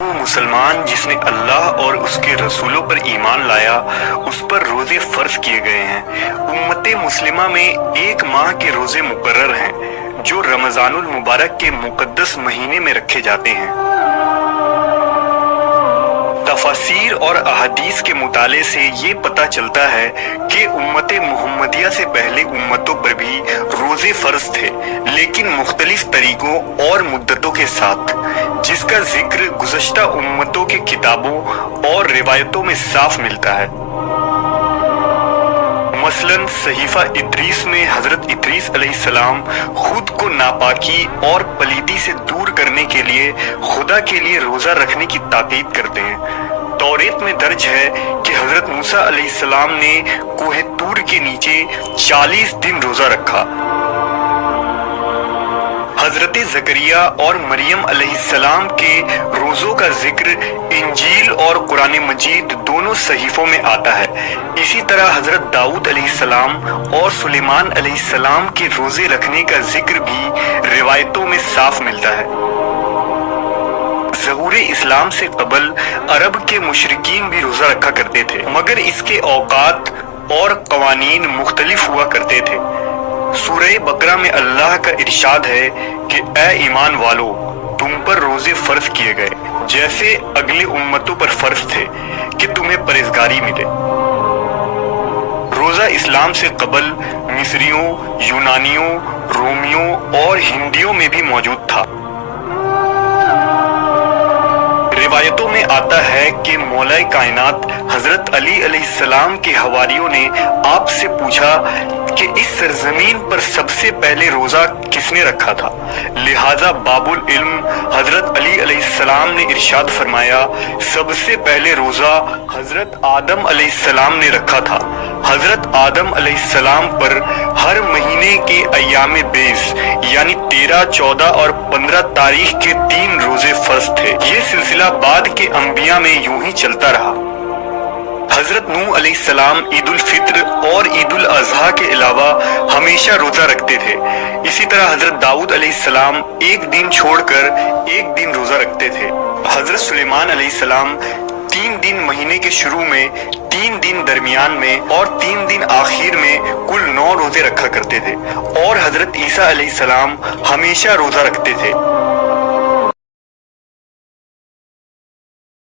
وہ مسلمان جس نے اللہ اور اس کے رسولوں پر ایمان لایا اس پر روزے فرض کیے گئے ہیں۔ امت مسلمہ میں ایک ماہ کے روزے مقرر ہیں جو رمضان المبارک کے مقدس مہینے میں رکھے جاتے ہیں۔ تفاسیر اور احادیث کے مطالعے سے یہ پتہ چلتا ہے کہ امت محمدیہ سے پہلے امتوں پر بھی روزے فرض تھے، لیکن مختلف طریقوں اور مدتوں کے ساتھ، جس کا ذکر گزشتہ امتوں کی کتابوں اور روایتوں میں صاف ملتا ہے۔ مثلاً صحیفہ ادریس میں حضرت ادریس علیہ السلام خود کو ناپاکی اور پلیدی سے دور کرنے کے لیے خدا کے لیے روزہ رکھنے کی تاکید کرتے ہیں۔ توریت میں درج ہے کہ حضرت موسیٰ علیہ السلام نے کوہ طور کے نیچے 40 دن روزہ رکھا۔ حضرت زکریا اور مریم علیہ السلام کے روزوں کا ذکر انجیل اور قرآن مجید دونوں صحیفوں میں آتا ہے۔ اسی طرح حضرت داؤد علیہ السلام اور سلیمان علیہ السلام کے روزے رکھنے کا ذکر بھی روایتوں میں صاف ملتا ہے۔ ظہور اسلام سے قبل عرب کے مشرکین بھی روزہ رکھا کرتے تھے، مگر اس کے اوقات اور قوانین مختلف ہوا کرتے تھے۔ سورہ بقرہ میں اللہ کا ارشاد ہے کہ اے ایمان والو، تم پر روزے فرض کیے گئے جیسے اگلے امتوں پر فرض تھے کہ تمہیں پرہیزگاری ملے۔ روزہ اسلام سے قبل مصریوں، یونانیوں، رومیوں اور ہندیوں میں بھی موجود تھا۔ روایتوں میں آتا ہے کہ مولا کائنات حضرت علی علیہ السلام کے حواریوں نے آپ سے پوچھا کہ اس سرزمین پر سب سے پہلے روزہ کس نے رکھا تھا؟ لہٰذا باب العلم حضرت علی علیہ السلام نے ارشاد فرمایا، سب سے پہلے روزہ حضرت آدم علیہ السلام نے رکھا تھا۔ حضرت آدم علیہ السلام پر ہر مہینے کے ایام بیس یعنی 13، 14 اور 15 تاریخ کے 3 روزے فرض تھے۔ یہ سلسلہ بعد کے انبیاء میں یوں ہی چلتا رہا۔ حضرت نوح علیہ السلام عید الفطر اور عید الاضحیٰ کے علاوہ ہمیشہ روزہ رکھتے تھے۔ اسی طرح حضرت داؤد علیہ السلام ایک دن چھوڑ کر ایک دن روزہ رکھتے تھے۔ حضرت سلیمان علیہ السلام 3 دن مہینے کے شروع میں، 3 دن درمیان میں اور 3 دن آخر میں کل 9 روزے رکھا کرتے تھے، اور حضرت عیسیٰ علیہ السلام ہمیشہ روزہ رکھتے تھے۔